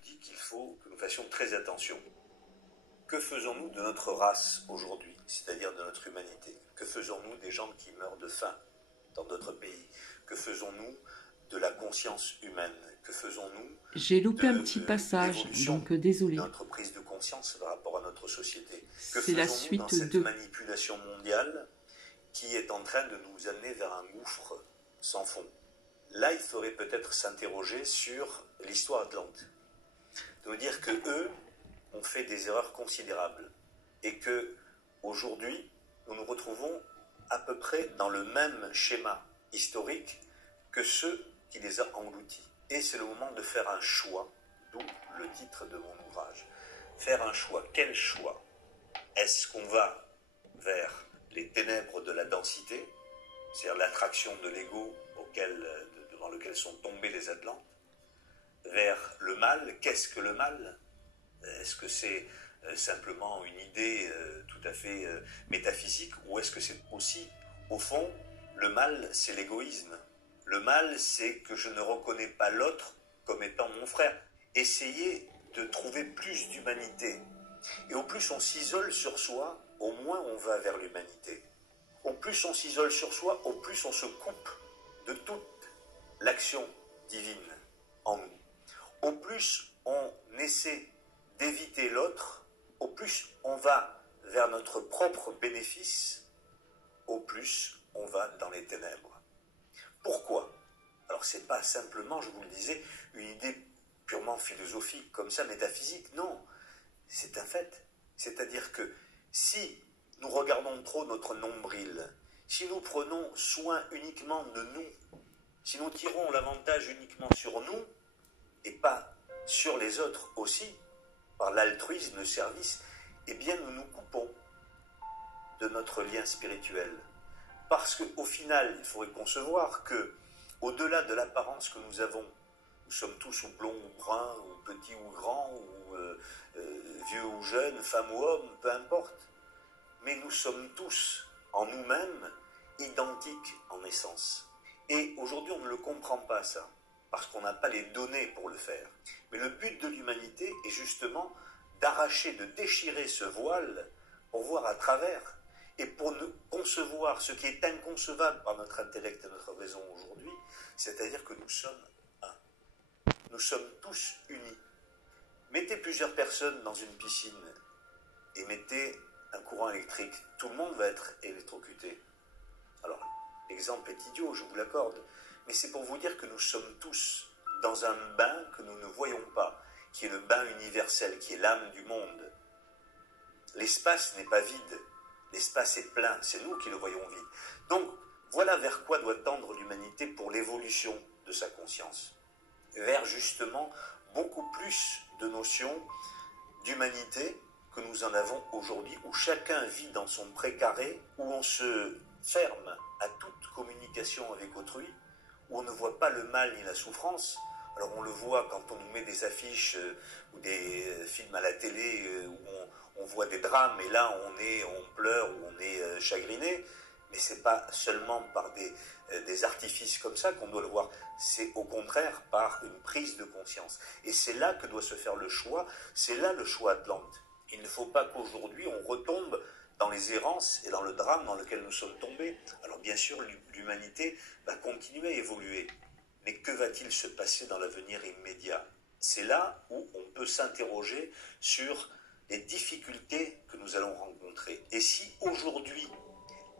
dis qu'il faut que nous fassions très attention. Que faisons-nous de notre race aujourd'hui, c'est-à-dire de notre humanité? Que faisons-nous des gens qui meurent de faim dans d'autres pays? Que faisons-nous de la conscience humaine? Que faisons-nous J'ai loupé un petit passage, donc désolé. De notre prise de conscience par rapport à notre société? Que C'est la faisons-nous suite dans cette de... manipulation mondiale qui est en train de nous amener vers un gouffre sans fond? Là, il faudrait peut-être s'interroger sur l'histoire atlante. De dire que eux ont fait des erreurs considérables et que aujourd'hui, nous nous retrouvons à peu près dans le même schéma historique que ceux qui les ont engloutis. Et c'est le moment de faire un choix, d'où le titre de mon ouvrage. Faire un choix. Quel choix? Est-ce qu'on va vers les ténèbres de la densité, c'est-à-dire l'attraction de l'ego dans lequel sont tombés les Atlantes, vers le mal? Qu'est-ce que le mal? Est-ce que c'est simplement une idée tout à fait métaphysique, ou est-ce que c'est aussi, au fond, le mal, c'est l'égoïsme? Le mal, c'est que je ne reconnais pas l'autre comme étant mon frère. Essayez de trouver plus d'humanité. Et au plus on s'isole sur soi, au moins on va vers l'humanité. Au plus on s'isole sur soi, au plus on se coupe de toute l'action divine en nous. Au plus on essaie d'éviter l'autre, au plus on va vers notre propre bénéfice, au plus on va dans les ténèbres. Pourquoi? Alors c'est pas simplement, je vous le disais, une idée purement philosophique, comme ça, métaphysique, non. C'est un fait. C'est-à-dire que si nous regardons trop notre nombril, si nous prenons soin uniquement de nous, si nous tirons l'avantage uniquement sur nous, et pas sur les autres aussi, par l'altruisme, le service, eh bien nous nous coupons de notre lien spirituel. Parce qu'au final, il faudrait concevoir que, au-delà de l'apparence que nous avons, nous sommes tous ou blonds ou bruns, ou petits ou grands, ou vieux ou jeunes, femmes ou hommes, peu importe. Mais nous sommes tous, en nous-mêmes, identiques en essence. Et aujourd'hui, on ne le comprend pas, ça, parce qu'on n'a pas les données pour le faire. Mais le but de l'humanité est justement d'arracher, de déchirer ce voile pour voir à travers, et pour ne concevoir ce qui est inconcevable par notre intellect et notre raison aujourd'hui, c'est-à-dire que nous sommes un. Nous sommes tous unis. Mettez plusieurs personnes dans une piscine et mettez un courant électrique, tout le monde va être électrocuté. Alors, l'exemple est idiot, je vous l'accorde, mais c'est pour vous dire que nous sommes tous dans un bain que nous ne voyons pas, qui est le bain universel, qui est l'âme du monde. L'espace n'est pas vide. L'espace est plein, c'est nous qui le voyons vide. Donc, voilà vers quoi doit tendre l'humanité pour l'évolution de sa conscience. Vers justement beaucoup plus de notions d'humanité que nous en avons aujourd'hui, où chacun vit dans son précaré, où on se ferme à toute communication avec autrui, où on ne voit pas le mal ni la souffrance. Alors on le voit quand on nous met des affiches ou des films à la télé où on voit des drames, et là on pleure ou on est chagriné, mais c'est pas seulement par des artifices comme ça qu'on doit le voir, c'est au contraire par une prise de conscience. Et c'est là que doit se faire le choix, c'est là le choix Atlante. Il ne faut pas qu'aujourd'hui on retombe dans les errances et dans le drame dans lequel nous sommes tombés. Alors bien sûr, l'humanité va continuer à évoluer, mais que va-t-il se passer dans l'avenir immédiat? C'est là où on peut s'interroger sur les difficultés que nous allons rencontrer. Et si aujourd'hui,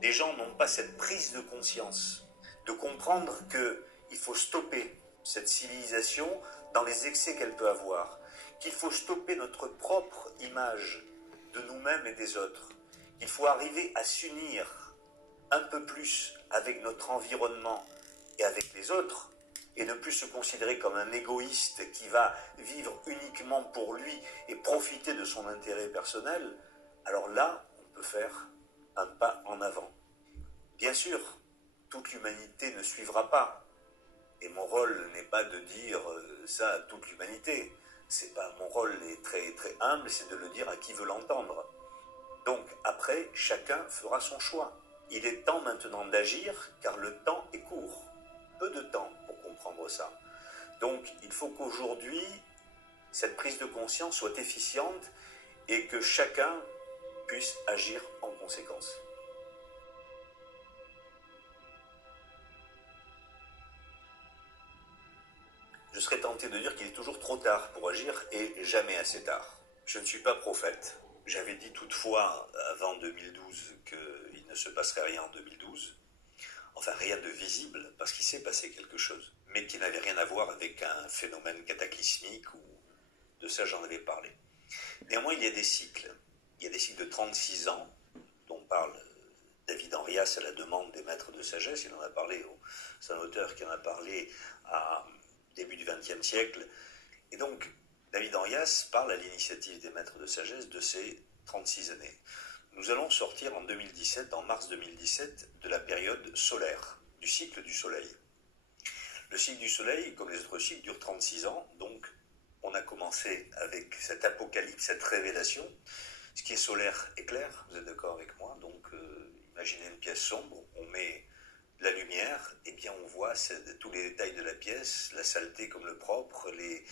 les gens n'ont pas cette prise de conscience, de comprendre qu'il faut stopper cette civilisation dans les excès qu'elle peut avoir, qu'il faut stopper notre propre image de nous-mêmes et des autres, qu'il faut arriver à s'unir un peu plus avec notre environnement et avec les autres, et ne plus se considérer comme un égoïste qui va vivre uniquement pour lui et profiter de son intérêt personnel, alors là, on peut faire un pas en avant. Bien sûr, toute l'humanité ne suivra pas, et mon rôle n'est pas de dire ça à toute l'humanité. C'est pas, mon rôle est très, très humble, c'est de le dire à qui veut l'entendre. Donc après, chacun fera son choix. Il est temps maintenant d'agir, car le temps est court. Peu de temps pour comprendre ça. Donc il faut qu'aujourd'hui, cette prise de conscience soit efficiente et que chacun puisse agir en conséquence. Je serais tenté de dire qu'il est toujours trop tard pour agir et jamais assez tard. Je ne suis pas prophète. J'avais dit toutefois avant 2012 qu'il ne se passerait rien en 2012. Enfin, rien de visible, parce qu'il s'est passé quelque chose, mais qui n'avait rien à voir avec un phénomène cataclysmique, ou de ça j'en avais parlé. Néanmoins, il y a des cycles. Il y a des cycles de 36 ans, dont parle David Henrias à la demande des maîtres de sagesse. Il en a parlé, c'est un auteur qui en a parlé à début du XXe siècle. Et donc, David Henrias parle à l'initiative des maîtres de sagesse de ces 36 années. Nous allons sortir en 2017, en mars 2017, de la période solaire, du cycle du soleil. Le cycle du soleil, comme les autres cycles, dure 36 ans, donc on a commencé avec cet apocalypse, cette révélation. Ce qui est solaire est clair, vous êtes d'accord avec moi? Donc imaginez une pièce sombre, on met de la lumière, et bien on voit tous les détails de la pièce, la saleté comme le propre, les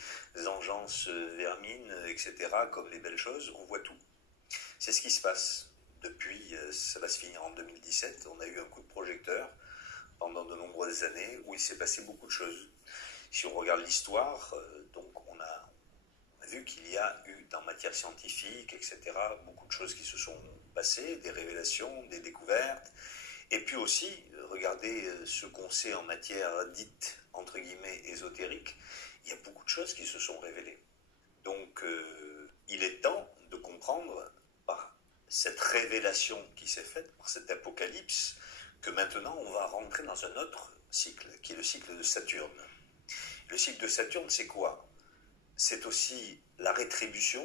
engeances vermines, etc., comme les belles choses, on voit tout. C'est ce qui se passe. Depuis, ça va se finir en 2017, on a eu un coup de projecteur pendant de nombreuses années où il s'est passé beaucoup de choses. Si on regarde l'histoire, donc on a vu qu'il y a eu, en matière scientifique, etc., beaucoup de choses qui se sont passées, des révélations, des découvertes, et puis aussi, regardez ce qu'on sait en matière dite, entre guillemets, ésotérique, il y a beaucoup de choses qui se sont révélées. Donc, il est temps de comprendre par cette révélation qui s'est faite, par cet apocalypse, que maintenant on va rentrer dans un autre cycle, qui est le cycle de Saturne. Le cycle de Saturne, c'est quoi? C'est aussi la rétribution,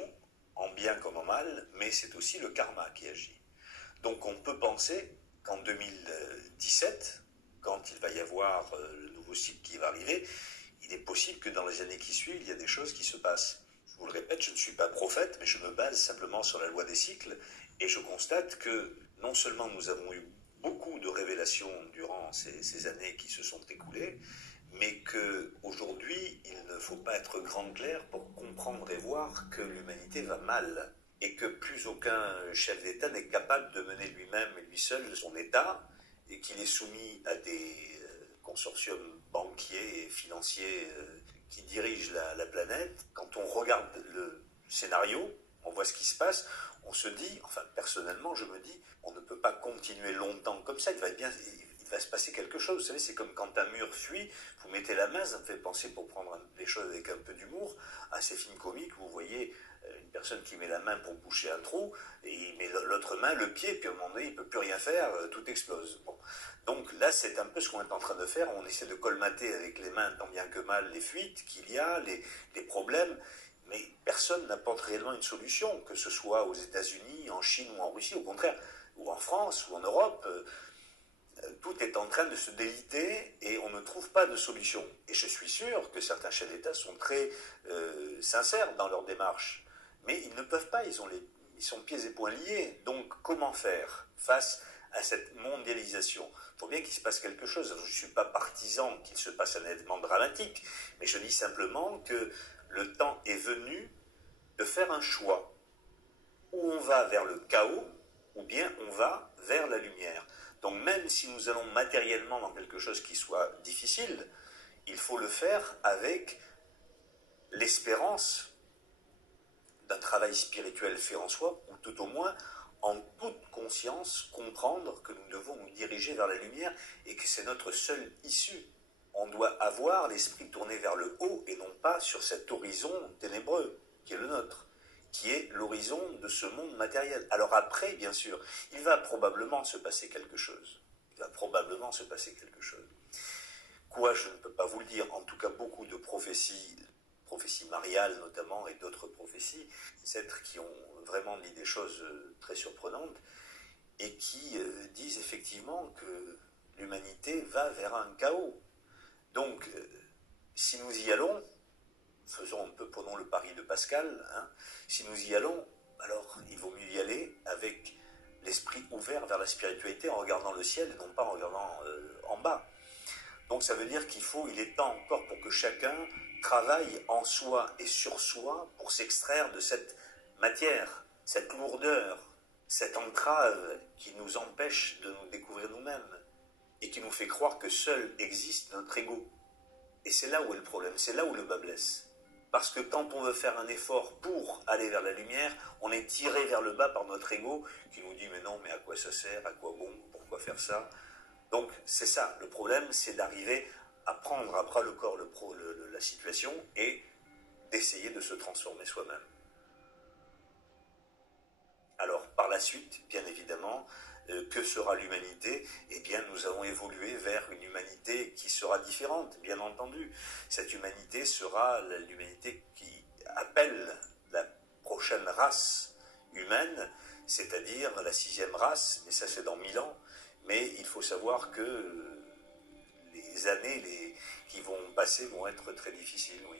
en bien comme en mal, mais c'est aussi le karma qui agit. Donc on peut penser qu'en 2017, quand il va y avoir le nouveau cycle qui va arriver, il est possible que dans les années qui suivent, il y a des choses qui se passent. Je vous le répète, je ne suis pas prophète, mais je me base simplement sur la loi des cycles, et je constate que non seulement nous avons eu beaucoup de révélations durant ces années qui se sont écoulées, mais qu'aujourd'hui, il ne faut pas être grand clair pour comprendre et voir que l'humanité va mal, et que plus aucun chef d'État n'est capable de mener lui-même et lui seul son État, et qu'il est soumis à des consortiums banquiers et financiers qui dirigent la planète. Quand on regarde le scénario, on voit ce qui se passe, on se dit, enfin personnellement je me dis, on ne peut pas continuer longtemps comme ça, il va se passer quelque chose. Vous savez, c'est comme quand un mur fuit, vous mettez la main, ça me fait penser, pour prendre les choses avec un peu d'humour, à ces films comiques où vous voyez une personne qui met la main pour boucher un trou, et il met l'autre main, le pied, puis à un moment donné, il ne peut plus rien faire, tout explose. Bon. Donc là, c'est un peu ce qu'on est en train de faire, on essaie de colmater avec les mains, tant bien que mal, les fuites qu'il y a, les problèmes, mais personne n'apporte réellement une solution, que ce soit aux États-Unis, en Chine ou en Russie, au contraire, ou en France ou en Europe. Tout est en train de se déliter et on ne trouve pas de solution. Et je suis sûr que certains chefs d'État sont très sincères dans leur démarche. Mais ils ne peuvent pas, ils sont pieds et poings liés. Donc comment faire face à cette mondialisation? Il faut bien qu'il se passe quelque chose. Alors, je ne suis pas partisan qu'il se passe un événement dramatique, mais je dis simplement que le temps est venu de faire un choix. Où on va vers le chaos, ou bien on va vers la lumière. Donc même si nous allons matériellement dans quelque chose qui soit difficile, il faut le faire avec l'espérance d'un travail spirituel fait en soi, ou tout au moins en toute conscience comprendre que nous devons nous diriger vers la lumière et que c'est notre seule issue. On doit avoir l'esprit tourné vers le haut et non pas sur cet horizon ténébreux qui est le nôtre, qui est l'horizon de ce monde matériel. Alors après, bien sûr, il va probablement se passer quelque chose. Il va probablement se passer quelque chose. Quoi, je ne peux pas vous le dire. En tout cas, beaucoup de prophéties mariales notamment, et d'autres prophéties, des êtres qui ont vraiment dit des choses très surprenantes, et qui disent effectivement que l'humanité va vers un chaos. Donc, si nous y allons, faisons un peu, prenons le pari de Pascal, hein, si nous y allons, alors il vaut mieux y aller avec l'esprit ouvert vers la spiritualité en regardant le ciel et non pas en regardant en bas. Donc ça veut dire il est temps encore pour que chacun travaille en soi et sur soi pour s'extraire de cette matière, cette lourdeur, cette entrave qui nous empêche de nous découvrir nous-mêmes et qui nous fait croire que seul existe notre ego. Et c'est là où est le problème, c'est là où le bas blesse. Parce que quand on veut faire un effort pour aller vers la lumière, on est tiré vers le bas par notre ego qui nous dit « mais non, mais à quoi ça sert, à quoi bon, pourquoi faire ça ?» Donc c'est ça, le problème, c'est d'arriver à prendre à bras le corps la situation et d'essayer de se transformer soi-même. Alors par la suite, bien évidemment, que sera l'humanité? Eh bien, nous allons évoluer vers une humanité qui sera différente, bien entendu. Cette humanité sera l'humanité qui appelle la prochaine race humaine, c'est-à-dire la 6e race, mais ça c'est dans 1000 ans. Mais il faut savoir que les années qui vont passer vont être très difficiles, oui.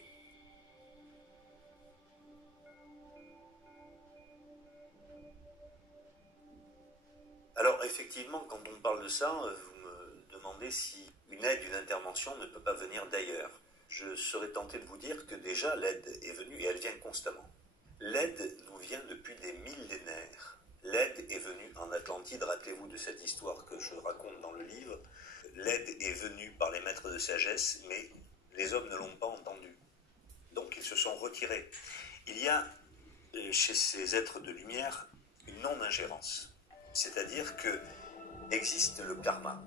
Alors effectivement, quand on parle de ça, vous me demandez si une aide, une intervention ne peut pas venir d'ailleurs. Je serais tenté de vous dire que déjà l'aide est venue et elle vient constamment. L'aide nous vient depuis des millénaires. L'aide est venue en Atlantide, rappelez-vous de cette histoire que je raconte dans le livre. L'aide est venue par les maîtres de sagesse, mais les hommes ne l'ont pas entendue. Donc ils se sont retirés. Il y a chez ces êtres de lumière une non-ingérence. C'est-à-dire que existe le karma.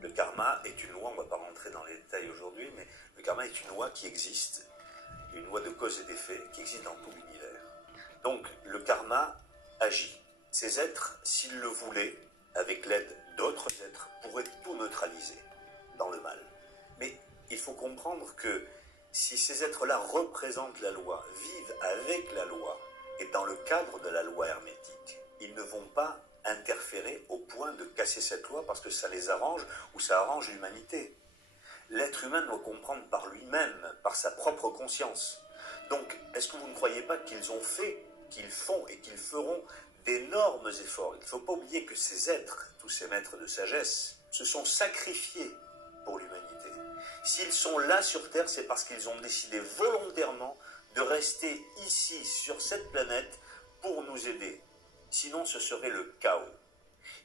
Le karma est une loi, on ne va pas rentrer dans les détails aujourd'hui, mais le karma est une loi qui existe, une loi de cause et d'effet qui existe dans tout l'univers. Donc le karma agit. Ces êtres, s'ils le voulaient, avec l'aide d'autres êtres, pourraient tout neutraliser dans le mal. Mais il faut comprendre que si ces êtres-là représentent la loi, vivent avec la loi, et dans le cadre de la loi hermétique, ils ne vont pas interférer au point de casser cette loi parce que ça les arrange ou ça arrange l'humanité. L'être humain doit comprendre par lui-même, par sa propre conscience. Donc, est-ce que vous ne croyez pas qu'ils ont fait, qu'ils font et qu'ils feront d'énormes efforts? Il ne faut pas oublier que ces êtres, tous ces maîtres de sagesse, se sont sacrifiés pour l'humanité. S'ils sont là sur Terre, c'est parce qu'ils ont décidé volontairement de rester ici, sur cette planète, pour nous aider. Sinon, ce serait le chaos.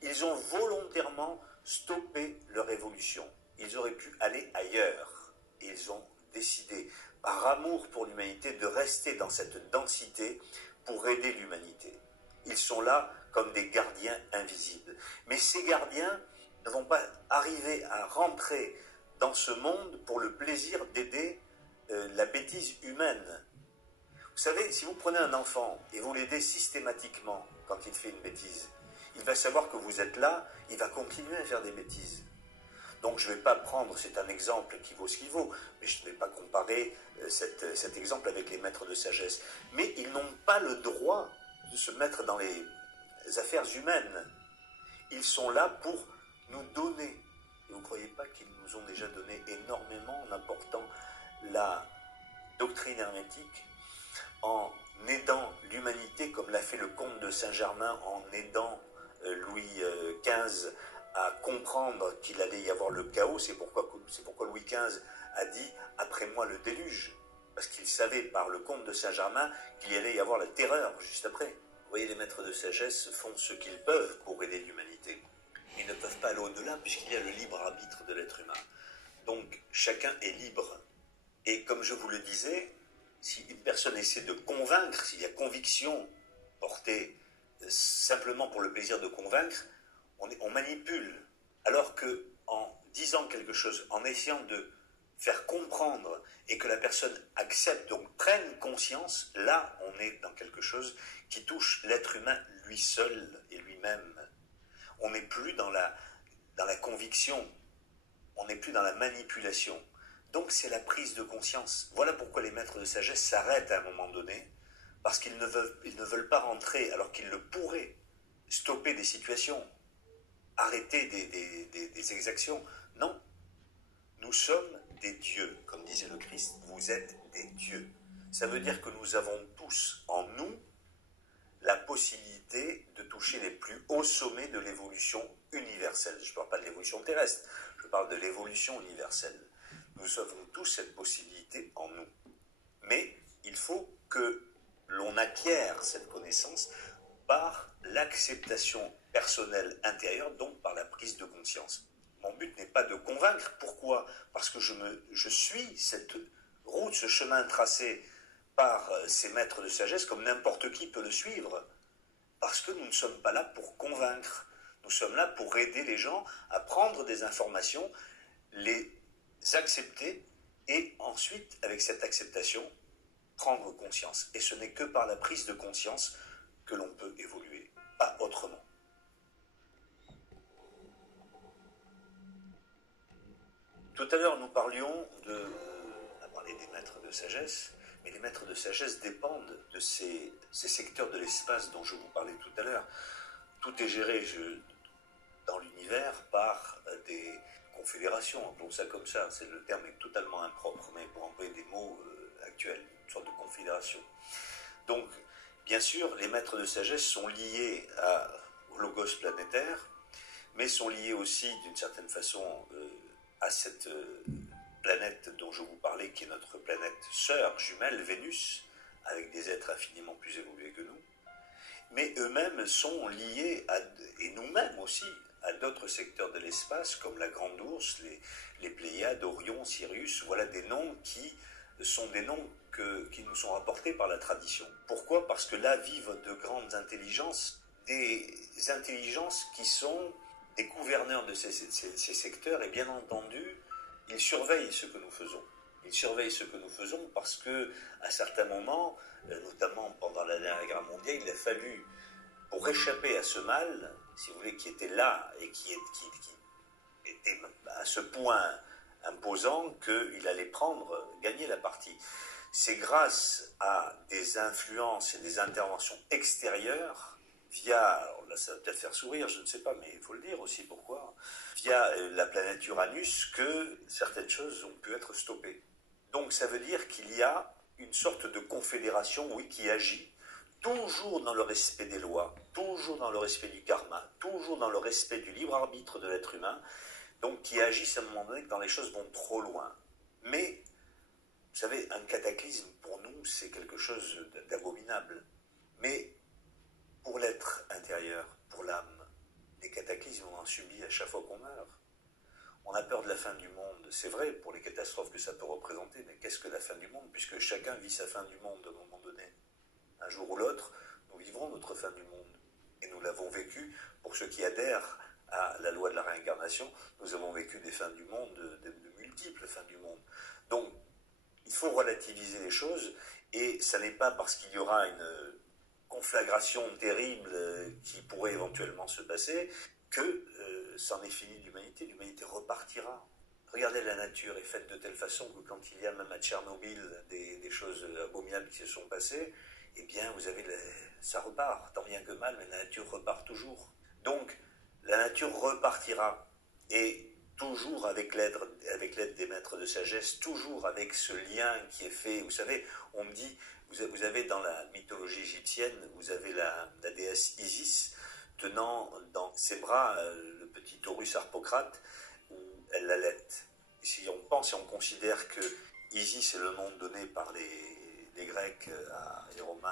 Ils ont volontairement stoppé leur évolution. Ils auraient pu aller ailleurs. Et ils ont décidé, par amour pour l'humanité, de rester dans cette densité pour aider l'humanité. Ils sont là comme des gardiens invisibles. Mais ces gardiens ne vont pas arriver à rentrer dans ce monde pour le plaisir d'aider la bêtise humaine. Vous savez, si vous prenez un enfant et vous l'aidez systématiquement quand il fait une bêtise, il va savoir que vous êtes là, il va continuer à faire des bêtises. Donc je ne vais pas prendre, c'est un exemple qui vaut ce qu'il vaut, mais je ne vais pas comparer cet exemple avec les maîtres de sagesse. Mais ils n'ont pas le droit de se mettre dans les affaires humaines. Ils sont là pour nous donner. Et vous ne croyez pas qu'ils nous ont déjà donné énormément en apportant la doctrine hermétique, en aidant l'humanité, comme l'a fait le comte de Saint-Germain, en aidant Louis XV à comprendre qu'il allait y avoir le chaos. C'est pourquoi Louis XV a dit « après moi le déluge », parce qu'il savait par le comte de Saint-Germain qu'il y allait y avoir la terreur juste après. Vous voyez, les maîtres de sagesse font ce qu'ils peuvent pour aider l'humanité. Ils ne peuvent pas aller au-delà puisqu'il y a le libre arbitre de l'être humain. Donc chacun est libre. Et comme je vous le disais, si une personne essaie de convaincre, s'il y a conviction portée simplement pour le plaisir de convaincre, on manipule. Alors qu'en disant quelque chose, en essayant de faire comprendre et que la personne accepte, donc prenne conscience, là on est dans quelque chose qui touche l'être humain lui seul et lui-même. On n'est plus dans la conviction, on n'est plus dans la manipulation. Donc c'est la prise de conscience. Voilà pourquoi les maîtres de sagesse s'arrêtent à un moment donné, parce qu'ils ne veulent pas rentrer, alors qu'ils le pourraient, stopper des situations, arrêter des exactions. Non, nous sommes des dieux, comme disait le Christ, vous êtes des dieux. Ça veut dire que nous avons tous en nous la possibilité de toucher les plus hauts sommets de l'évolution universelle. Je ne parle pas de l'évolution terrestre, je parle de l'évolution universelle. Nous avons tous cette possibilité en nous. Mais il faut que l'on acquiert cette connaissance par l'acceptation personnelle intérieure, donc par la prise de conscience. Mon but n'est pas de convaincre. Pourquoi? Parce que je suis cette route, ce chemin tracé par ces maîtres de sagesse, comme n'importe qui peut le suivre. Parce que nous ne sommes pas là pour convaincre. Nous sommes là pour aider les gens à prendre des informations, les accepter et ensuite, avec cette acceptation, prendre conscience. Et ce n'est que par la prise de conscience que l'on peut évoluer, pas autrement. Tout à l'heure, nous parlions on a parlé des maîtres de sagesse, mais les maîtres de sagesse dépendent de ces secteurs de l'espace dont je vous parlais tout à l'heure. Tout est géré dans l'univers par des confédérations, appelons ça comme ça. Le terme est totalement impropre, mais pour employer des mots actuels, une sorte de confédération. Donc, bien sûr, les maîtres de sagesse sont liés au logos planétaire, mais sont liés aussi, d'une certaine façon, à cette planète dont je vous parlais, qui est notre planète sœur, jumelle, Vénus, avec des êtres infiniment plus évolués que nous. Mais eux-mêmes sont liés, et nous-mêmes aussi, à d'autres secteurs de l'espace, comme la Grande Ourse, les Pléiades, Orion, Sirius. Voilà des noms qui sont des noms qui nous sont rapportés par la tradition. Pourquoi? Parce que là vivent de grandes intelligences, des intelligences qui sont des gouverneurs de ces secteurs, et bien entendu, ils surveillent ce que nous faisons. Ils surveillent ce que nous faisons parce que, à certains moments, notamment pendant la dernière guerre mondiale, il a fallu, pour échapper à ce mal, si vous voulez, qui était là et qui était à ce point imposant qu'il allait gagner la partie. C'est grâce à des influences et des interventions extérieures, alors là ça va peut-être faire sourire, je ne sais pas, mais il faut le dire aussi pourquoi, via la planète Uranus, que certaines choses ont pu être stoppées. Donc ça veut dire qu'il y a une sorte de confédération, oui, qui agit, toujours dans le respect des lois, toujours dans le respect du karma, toujours dans le respect du libre arbitre de l'être humain, donc qui agissent à un moment donné quand les choses vont trop loin. Mais, vous savez, un cataclysme, pour nous, c'est quelque chose d'abominable. Mais, pour l'être intérieur, pour l'âme, les cataclysmes, on en subit à chaque fois qu'on meurt. On a peur de la fin du monde, c'est vrai, pour les catastrophes que ça peut représenter, mais qu'est-ce que la fin du monde? Puisque chacun vit sa fin du monde à un moment donné. Un jour ou l'autre, nous vivrons notre fin du monde. Et nous l'avons vécu, pour ceux qui adhèrent à la loi de la réincarnation, nous avons vécu des fins du monde, de multiples fins du monde. Donc, il faut relativiser les choses, et ça n'est pas parce qu'il y aura une conflagration terrible qui pourrait éventuellement se passer que c'en est fini de l'humanité. L'humanité repartira. Regardez, la nature est faite de telle façon que quand il y a même à Tchernobyl des choses abominables qui se sont passées, eh bien, ça repart, tant bien que mal, mais la nature repart toujours. Donc, la nature repartira, et toujours avec l'aide des maîtres de sagesse, toujours avec ce lien qui est fait. Vous savez, on me dit, vous avez dans la mythologie égyptienne, vous avez la déesse Isis, tenant dans ses bras le petit taurus Harpocrate, où elle l'allaite. Si on pense et on considère que Isis est le nom donné par les Grecs et les Romains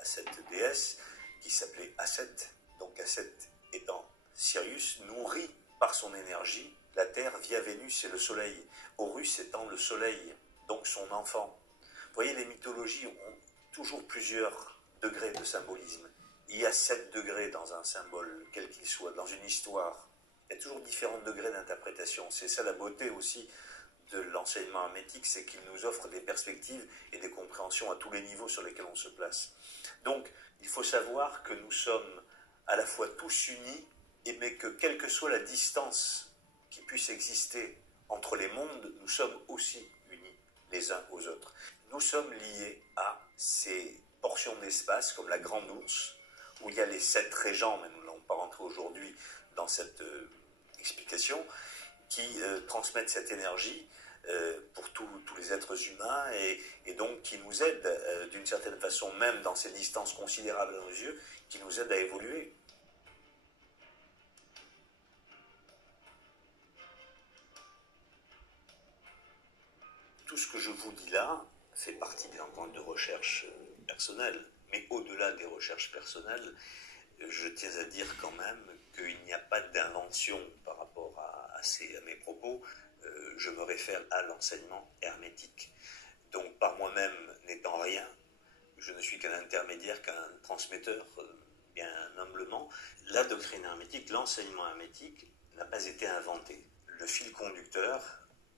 à cette déesse, qui s'appelait Asset, donc Asset étant Sirius, nourri par son énergie la Terre via Vénus et le Soleil, Horus étant le Soleil, donc son enfant. Vous voyez, les mythologies ont toujours plusieurs degrés de symbolisme. Il y a 7 degrés dans un symbole, quel qu'il soit, dans une histoire. Il y a toujours différents degrés d'interprétation. C'est ça la beauté aussi de l'enseignement hermétique, c'est qu'il nous offre des perspectives et des compréhensions à tous les niveaux sur lesquels on se place. Donc, il faut savoir que nous sommes à la fois tous unis, mais que quelle que soit la distance qui puisse exister entre les mondes, nous sommes aussi unis les uns aux autres. Nous sommes liés à ces portions d'espace, comme la Grande Ourse, où il y a les 7 régents, mais nous n'allons pas rentrer aujourd'hui dans cette explication, qui transmettent cette énergie pour tous les êtres humains, et donc qui nous aident d'une certaine façon, même dans ces distances considérables à nos yeux, qui nous aident à évoluer. Tout ce que je vous dis là fait partie bien entendu de recherches personnelles, mais au-delà des recherches personnelles, je tiens à dire quand même qu'il n'y a pas d'invention par rapport à mes propos. Je me réfère à l'enseignement hermétique. Donc par moi-même n'étant rien, je ne suis qu'un intermédiaire, qu'un transmetteur, bien humblement. La doctrine hermétique, l'enseignement hermétique n'a pas été inventé. Le fil conducteur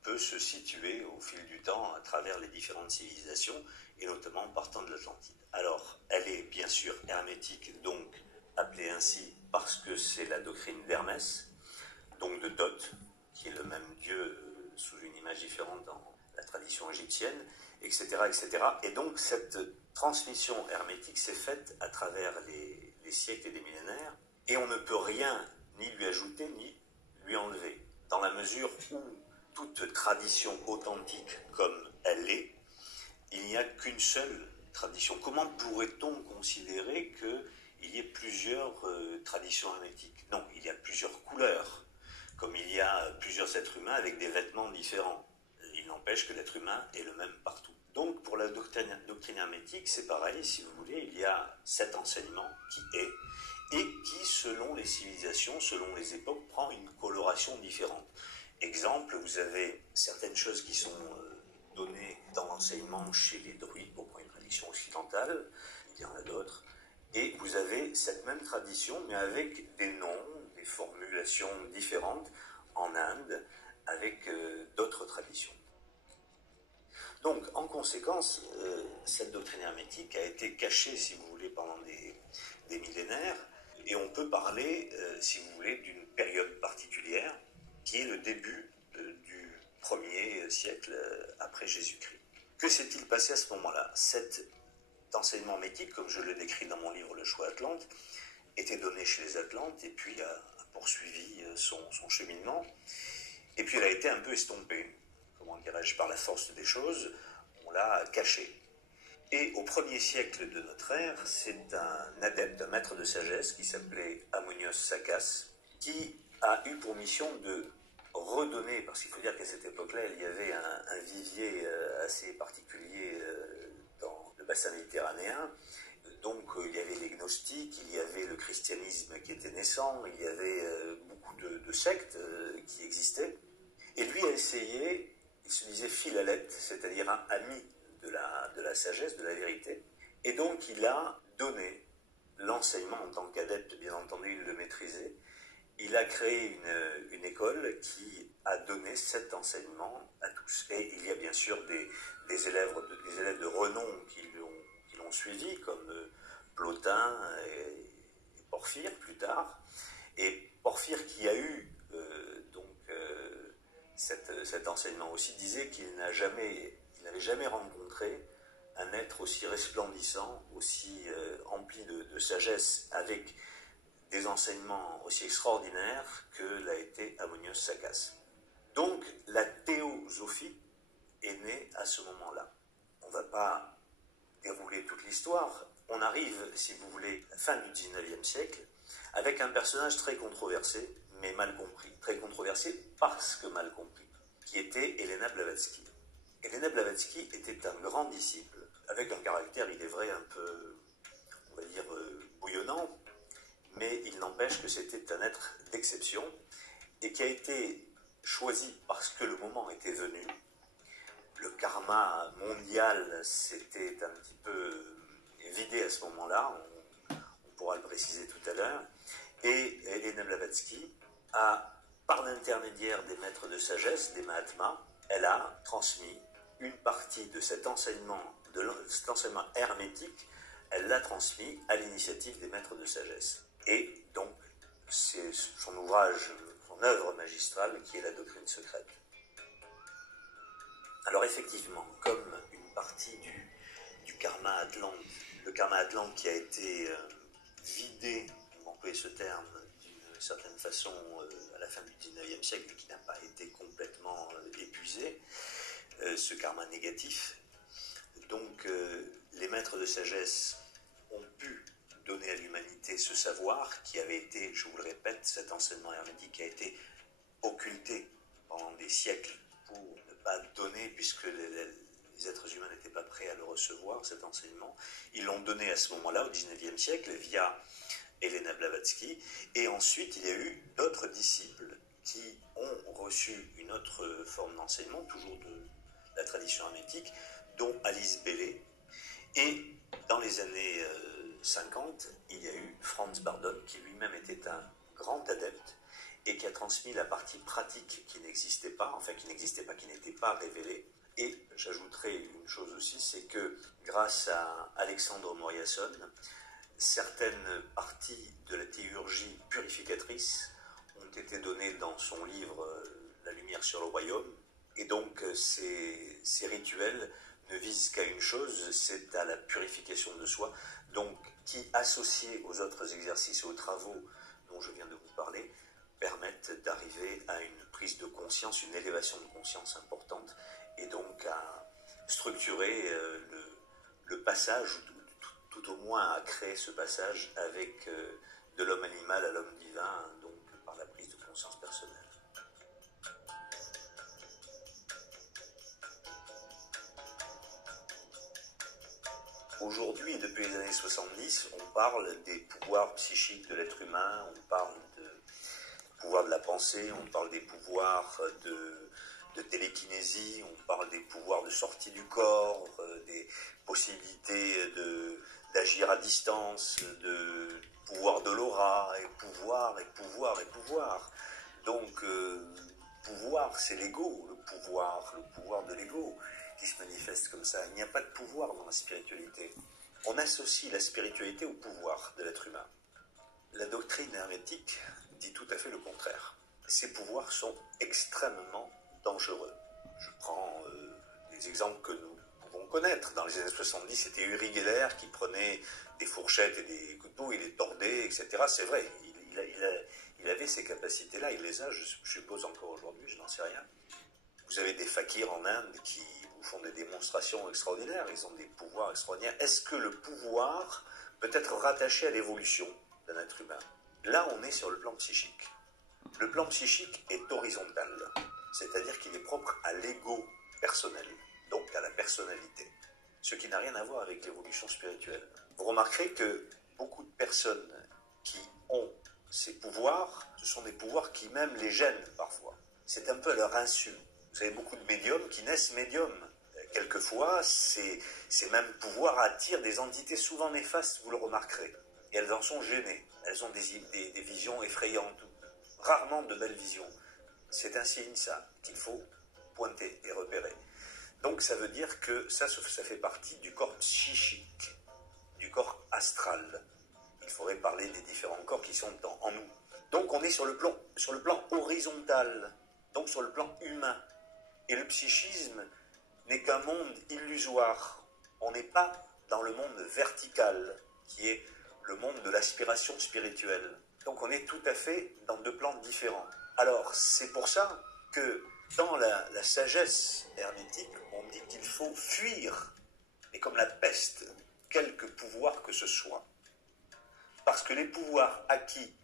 peut se situer au fil du temps à travers les différentes civilisations, et notamment partant de l'Atlantide. Alors, elle est bien sûr hermétique, donc appelée ainsi parce que c'est la doctrine d'Hermès, donc de Thoth, qui est le même dieu sous une image différente dans la tradition égyptienne, etc., etc. Et donc cette transmission hermétique s'est faite à travers les siècles et les millénaires, et on ne peut rien ni lui ajouter ni lui enlever, dans la mesure où toute tradition authentique comme elle est, il n'y a qu'une seule tradition. Comment pourrait-on considérer qu'il y ait plusieurs traditions hermétiques? Non, il y a plusieurs couleurs, comme il y a plusieurs êtres humains avec des vêtements différents. Il n'empêche que l'être humain est le même partout. Donc pour la doctrine hermétique, c'est pareil, si vous voulez, il y a cet enseignement qui est, et qui, selon les civilisations, selon les époques, prend une coloration différente. Exemple, vous avez certaines choses qui sont données dans l'enseignement chez les druides, pour prendre une tradition occidentale, il y en a d'autres, et vous avez cette même tradition, mais avec des noms, des formulations différentes en Inde, avec d'autres traditions. Donc, en conséquence, cette doctrine hermétique a été cachée, si vous voulez, pendant des millénaires, et on peut parler, si vous voulez, d'une période particulière, qui est le début du 1er siècle après Jésus-Christ. Que s'est-il passé à ce moment-là? Cet enseignement hermétique, comme je le décris dans mon livre Le Choix Atlante, était donné chez les Atlantes, et puis a poursuivi son cheminement, et puis elle a été un peu estompée, comment dirais-je, par la force des choses, on l'a cachée. Et au 1er siècle de notre ère, c'est un adepte, un maître de sagesse qui s'appelait Ammonios Saccas, qui a eu pour mission de redonner, parce qu'il faut dire qu'à cette époque-là, il y avait un vivier assez particulier dans le bassin méditerranéen. Donc il y avait les gnostiques, il y avait le christianisme qui était naissant, il y avait beaucoup de sectes qui existaient. Et lui a essayé, il se disait philalète, c'est-à-dire un ami de la sagesse, de la vérité. Et donc il a donné l'enseignement en tant qu'adepte, bien entendu il le maîtrisait. Il a créé une école qui a donné cet enseignement à tous. Et il y a bien sûr des élèves de renom qui l'ont suivi, comme Plotin et Porphyre plus tard. Et Porphyre, qui a eu cet enseignement aussi, disait qu'il n'avait jamais rencontré un être aussi resplendissant, aussi empli de sagesse, avec des enseignements aussi extraordinaires que l'a été Ammonios Saccas. Donc la théosophie est née à ce moment-là. On ne va pas dérouler toute l'histoire. On arrive, si vous voulez, à la fin du 19e siècle, avec un personnage très controversé, mais mal compris. Très controversé parce que mal compris, qui était Helena Blavatsky. Helena Blavatsky était un grand disciple, avec un caractère, il est vrai, un peu, on va dire, bouillonnant, mais il n'empêche que c'était un être d'exception, et qui a été choisi parce que le moment était venu. Le karma mondial s'était un petit peu vidé à ce moment-là, on pourra le préciser tout à l'heure, et Helena Blavatsky a, par l'intermédiaire des maîtres de sagesse, des Mahatmas, elle a transmis une partie de cet enseignement hermétique, elle l'a transmis à l'initiative des maîtres de sagesse. Et donc, c'est son ouvrage, son œuvre magistrale qui est la doctrine secrète. Alors effectivement, comme une partie du karma atlante, le karma atlante qui a été vidé, on va employer ce terme, d'une certaine façon à la fin du 19e siècle, mais qui n'a pas été complètement épuisé, ce karma négatif. Donc les maîtres de sagesse ont pu donner à l'humanité ce savoir qui avait été, je vous le répète, cet enseignement hermétique qui a été occulté pendant des siècles pour ne pas donner, puisque les êtres humains n'étaient pas prêts à le recevoir, cet enseignement. Ils l'ont donné à ce moment-là, au XIXe siècle, via Helena Blavatsky, et ensuite il y a eu d'autres disciples qui ont reçu une autre forme d'enseignement, toujours de la tradition hermétique, dont Alice Bailey. Et dans les années 50, il y a eu Franz Bardon, qui lui-même était un grand adepte et qui a transmis la partie pratique qui n'existait pas, enfin qui n'était pas révélée. Et j'ajouterai une chose aussi, c'est que grâce à Alexandre Moriasson, certaines parties de la théurgie purificatrice ont été données dans son livre La lumière sur le royaume. Et donc ces rituels ne visent qu'à une chose, c'est à la purification de soi, donc qui, associés aux autres exercices et aux travaux dont je viens de vous parler, permettent d'arriver à une prise de conscience, une élévation de conscience importante, et donc à structurer le passage, tout au moins à créer ce passage avec de l'homme animal à l'homme divin, donc par la prise de conscience personnelle. Aujourd'hui, depuis les années 70, on parle des pouvoirs psychiques de l'être humain, on parle du pouvoir de la pensée, on parle des pouvoirs de télékinésie, on parle des pouvoirs de sortie du corps, des possibilités d'agir à distance, de pouvoir de l'aura, et pouvoir, et pouvoir, et pouvoir. Donc, pouvoir, c'est l'ego, le pouvoir de l'ego qui se manifeste comme ça. Il n'y a pas de pouvoir dans la spiritualité. On associe la spiritualité au pouvoir de l'être humain. La doctrine hermétique dit tout à fait le contraire. Ces pouvoirs sont extrêmement dangereux. Je prends des exemples que nous pouvons connaître. Dans les années 70, c'était Uri Geller qui prenait des fourchettes et des couteaux, il les tordait, etc. C'est vrai, il avait ces capacités-là, il les a, je suppose encore aujourd'hui, je n'en sais rien. Vous avez des fakirs en Inde qui font des démonstrations extraordinaires, ils ont des pouvoirs extraordinaires. Est-ce que le pouvoir peut être rattaché à l'évolution d'un être humain? Là, on est sur le plan psychique. Le plan psychique est horizontal, c'est-à-dire qu'il est propre à l'ego personnel, donc à la personnalité, ce qui n'a rien à voir avec l'évolution spirituelle. Vous remarquerez que beaucoup de personnes qui ont ces pouvoirs, ce sont des pouvoirs qui même les gênent parfois. C'est un peu à leur insu. Vous avez beaucoup de médiums qui naissent médiums. Quelquefois, ces mêmes pouvoirs attirent des entités souvent néfastes, vous le remarquerez. Et elles en sont gênées. Elles ont des visions effrayantes, rarement de belles visions. C'est un signe, ça, qu'il faut pointer et repérer. Donc ça veut dire que ça fait partie du corps psychique, du corps astral. Il faudrait parler des différents corps qui sont en nous. Donc on est sur le plan horizontal, donc sur le plan humain. Et le psychisme n'est qu'un monde illusoire. On n'est pas dans le monde vertical, qui est le monde de l'aspiration spirituelle. Donc on est tout à fait dans deux plans différents. Alors c'est pour ça que dans la sagesse hermétique, on dit qu'il faut fuir, et comme la peste, quelque pouvoir que ce soit. Parce que les pouvoirs acquis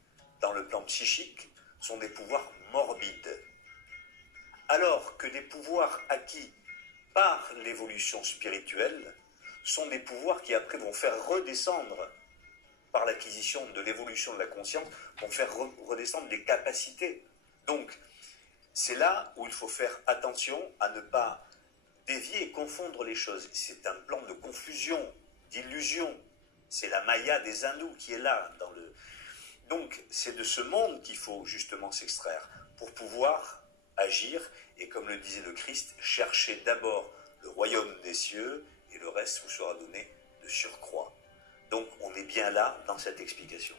dans le plan psychique sont des pouvoirs morbides. Alors que des pouvoirs acquis par l'évolution spirituelle sont des pouvoirs qui après vont faire redescendre, par l'acquisition de l'évolution de la conscience, vont faire redescendre les capacités. Donc, c'est là où il faut faire attention à ne pas dévier et confondre les choses. C'est un plan de confusion, d'illusion. C'est la Maya des hindous qui est là. Donc, c'est de ce monde qu'il faut justement s'extraire pour pouvoir agir, et comme le disait le Christ, cherchez d'abord le royaume des cieux, et le reste vous sera donné de surcroît. Donc on est bien là dans cette explication.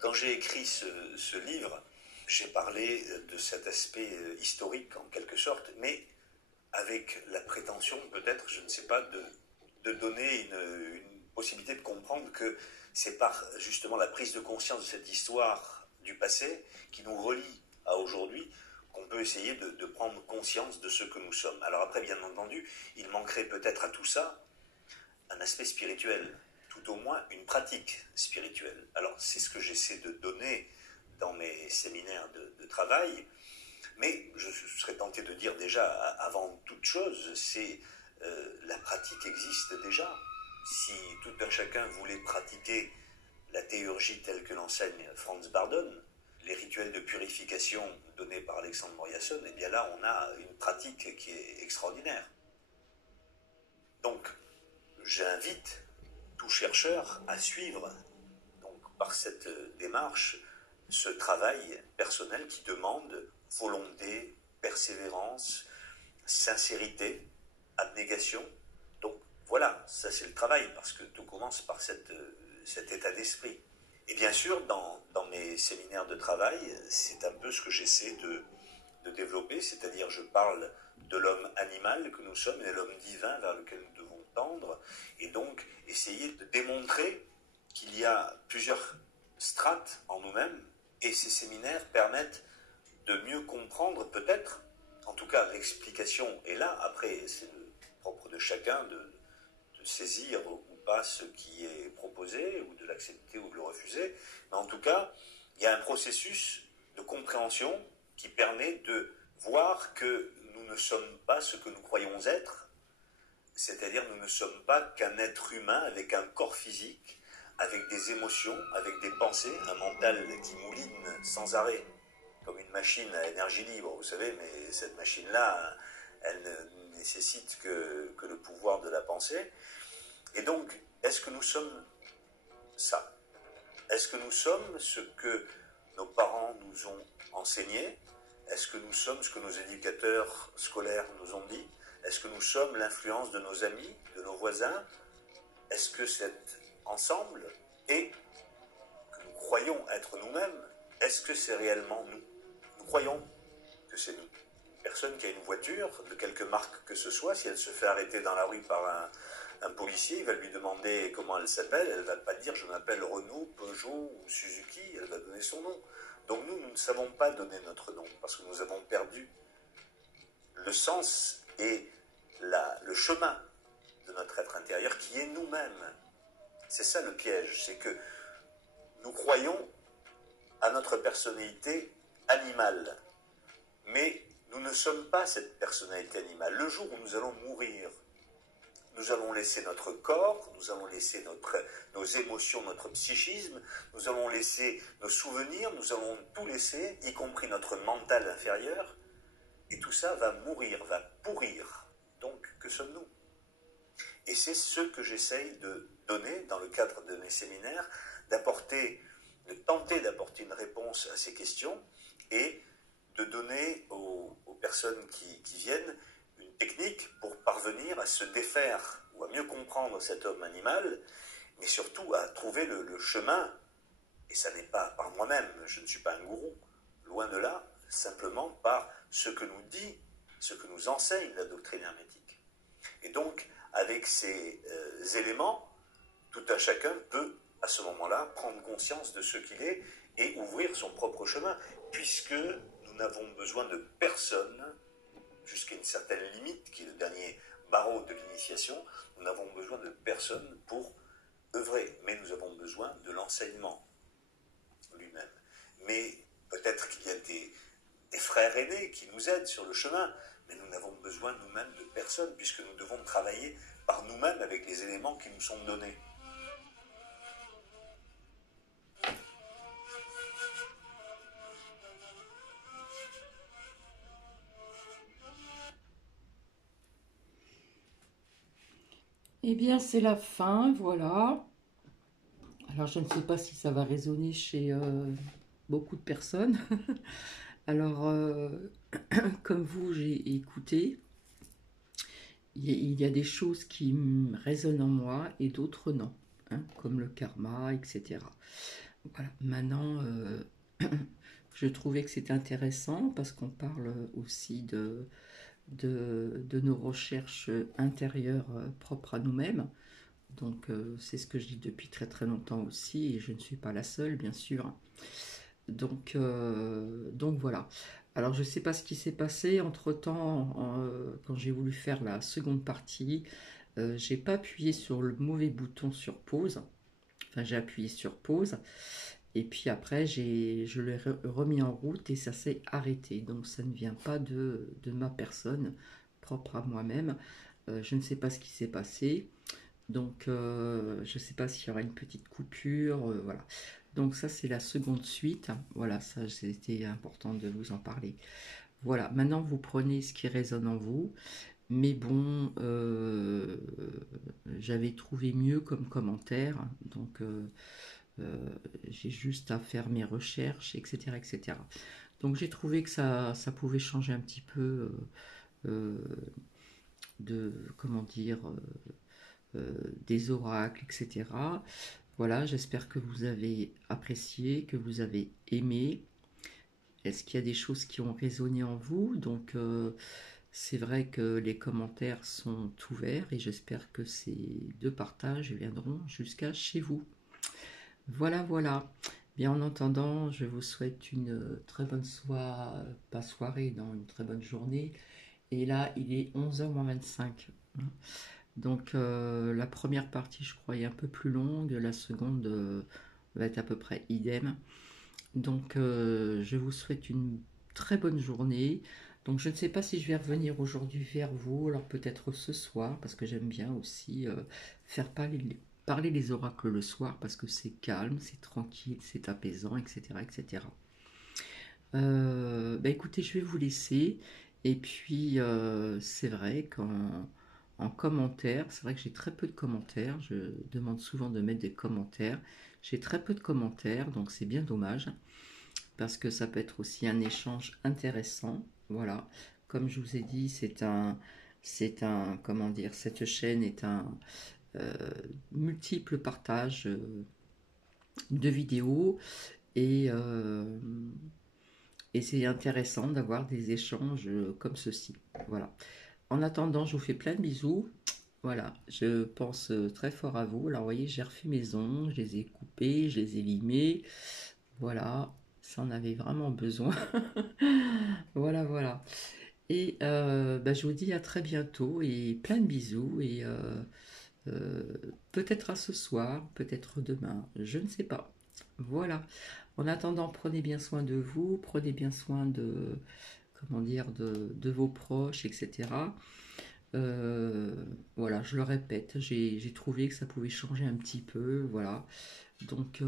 Quand j'ai écrit ce livre, j'ai parlé de cet aspect historique en quelque sorte, mais avec la prétention peut-être, je ne sais pas, de donner une possibilité de comprendre que c'est par justement la prise de conscience de cette histoire du passé qui nous relie à aujourd'hui qu'on peut essayer de prendre conscience de ce que nous sommes. Alors après, bien entendu, il manquerait peut-être à tout ça un aspect spirituel, tout au moins une pratique spirituelle. Alors c'est ce que j'essaie de donner dans mes séminaires de travail, Mais je serais tenté de dire déjà, avant toute chose, c'est la pratique existe déjà. Si tout un chacun voulait pratiquer la théurgie telle que l'enseigne Franz Bardon, les rituels de purification donnés par Alexandre Moriasson, eh bien là on a une pratique qui est extraordinaire. Donc j'invite tout chercheur à suivre, donc, par cette démarche, ce travail personnel qui demande volonté, persévérance, sincérité, abnégation. Donc voilà, ça c'est le travail, parce que tout commence par cet état d'esprit. Et bien sûr, dans mes séminaires de travail, c'est un peu ce que j'essaie de développer, c'est-à-dire je parle de l'homme animal que nous sommes et de l'homme divin vers lequel nous devons tendre, et donc essayer de démontrer qu'il y a plusieurs strates en nous-mêmes, et ces séminaires permettent de mieux comprendre peut-être, en tout cas l'explication est là, après c'est le propre de chacun de saisir ou pas ce qui est proposé, ou de l'accepter ou de le refuser, mais en tout cas, il y a un processus de compréhension qui permet de voir que nous ne sommes pas ce que nous croyons être, c'est-à-dire nous ne sommes pas qu'un être humain avec un corps physique, avec des émotions, avec des pensées, un mental qui mouline sans arrêt, comme une machine à énergie libre, vous savez, mais cette machine-là, elle ne nécessite que le pouvoir de la pensée. Et donc, est-ce que nous sommes ça? Est-ce que nous sommes ce que nos parents nous ont enseigné? Est-ce que nous sommes ce que nos éducateurs scolaires nous ont dit? Est-ce que nous sommes l'influence de nos amis, de nos voisins? Est-ce que cet ensemble et que nous croyons être nous-mêmes, est-ce que c'est réellement nous? Nous croyons que c'est nous. Une personne qui a une voiture, de quelque marque que ce soit, si elle se fait arrêter dans la rue par un policier, il va lui demander comment elle s'appelle, elle ne va pas dire je m'appelle Renault, Peugeot ou Suzuki, elle va donner son nom. Donc nous ne savons pas donner notre nom, parce que nous avons perdu le sens et le chemin de notre être intérieur qui est nous-mêmes. C'est ça le piège, c'est que nous croyons à notre personnalité animale, mais nous ne sommes pas cette personnalité animale. Le jour où nous allons mourir, nous allons laisser notre corps, nous allons laisser nos émotions, notre psychisme, nous allons laisser nos souvenirs, nous allons tout laisser, y compris notre mental inférieur, et tout ça va mourir, va pourrir. Donc, que sommes-nous? Et c'est ce que j'essaye de donner dans le cadre de mes séminaires, de tenter d'apporter une réponse à ces questions et de donner aux personnes qui viennent une technique pour parvenir à se défaire ou à mieux comprendre cet homme animal, mais surtout à trouver le chemin. Et ça n'est pas par moi-même, je ne suis pas un gourou, loin de là, simplement par ce que nous dit, ce que nous enseigne la doctrine hermétique. Et donc, avec ces éléments, tout un chacun peut, à ce moment-là, prendre conscience de ce qu'il est et ouvrir son propre chemin, puisque nous n'avons besoin de personne, jusqu'à une certaine limite, qui est le dernier barreau de l'initiation, nous n'avons besoin de personne pour œuvrer, mais nous avons besoin de l'enseignement lui-même. Mais peut-être qu'il y a des frères aînés qui nous aident sur le chemin, mais nous n'avons besoin nous-mêmes de personne, puisque nous devons travailler par nous-mêmes avec les éléments qui nous sont donnés. Eh bien, c'est la fin, voilà. Alors, je ne sais pas si ça va résonner chez beaucoup de personnes. Alors, comme vous, j'ai écouté. Il y a des choses qui résonnent en moi et d'autres non, hein, comme le karma, etc. Voilà. Maintenant, je trouvais que c'était intéressant parce qu'on parle aussi de nos recherches intérieures propres à nous-mêmes. Donc c'est ce que je dis depuis très très longtemps aussi, et je ne suis pas la seule, bien sûr. Donc voilà. Alors je ne sais pas ce qui s'est passé entre-temps, quand j'ai voulu faire la seconde partie, j'ai pas appuyé sur le mauvais bouton sur pause. Enfin, j'ai appuyé sur pause, Et puis après, je l'ai remis en route et ça s'est arrêté. Donc ça ne vient pas de ma personne propre à moi-même. Je ne sais pas ce qui s'est passé. Donc je ne sais pas s'il y aura une petite coupure. Voilà. Donc ça, c'est la seconde suite. Voilà, ça, c'était important de vous en parler. Voilà, maintenant vous prenez ce qui résonne en vous. Mais bon, j'avais trouvé mieux comme commentaire. Donc j'ai juste à faire mes recherches, etc. etc. Donc j'ai trouvé que ça pouvait changer un petit peu de, comment dire, des oracles, etc. Voilà, j'espère que vous avez apprécié, que vous avez aimé. Est-ce qu'il y a des choses qui ont résonné en vous? Donc c'est vrai que les commentaires sont ouverts et j'espère que ces deux partages viendront jusqu'à chez vous. Voilà, voilà. Bien, en attendant, je vous souhaite une très bonne soirée, pas soirée, non, une très bonne journée. Et là, il est 11h25. Donc, la première partie, je crois, est un peu plus longue. La seconde va être à peu près idem. Donc, je vous souhaite une très bonne journée. Donc, je ne sais pas si je vais revenir aujourd'hui vers vous, alors peut-être ce soir, parce que j'aime bien aussi faire parler les oracles le soir, parce que c'est calme, c'est tranquille, c'est apaisant, etc. etc. Bah écoutez, je vais vous laisser. Et puis, c'est vrai qu'en commentaire, c'est vrai que j'ai très peu de commentaires. Je demande souvent de mettre des commentaires. J'ai très peu de commentaires, donc c'est bien dommage parce que ça peut être aussi un échange intéressant. Voilà, comme je vous ai dit, comment dire, cette chaîne est un euh, multiple partage de vidéos et, et c'est intéressant d'avoir des échanges comme ceci. Voilà. En attendant, je vous fais plein de bisous. Voilà, je pense très fort à vous. Alors, vous voyez, j'ai refait mes ongles, je les ai coupés, je les ai limés. Voilà, ça en avait vraiment besoin. Voilà, voilà. Et bah, je vous dis à très bientôt et plein de bisous. Et euh, peut-être à ce soir, peut-être demain, je ne sais pas. Voilà. En attendant, prenez bien soin de vous, prenez bien soin de, comment dire, de vos proches, etc. Voilà, je le répète, j'ai trouvé que ça pouvait changer un petit peu, voilà. Donc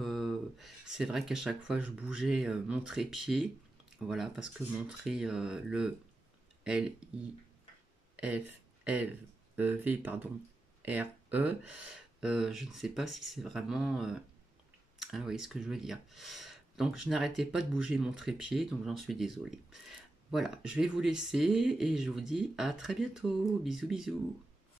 c'est vrai qu'à chaque fois je bougeais mon trépied, voilà, parce que montrer le L-I-F-V, pardon, R-E, je ne sais pas si c'est vraiment, ah oui, ce que je veux dire. Donc je n'arrêtais pas de bouger mon trépied, donc j'en suis désolée. Voilà, je vais vous laisser et je vous dis à très bientôt. Bisous, bisous.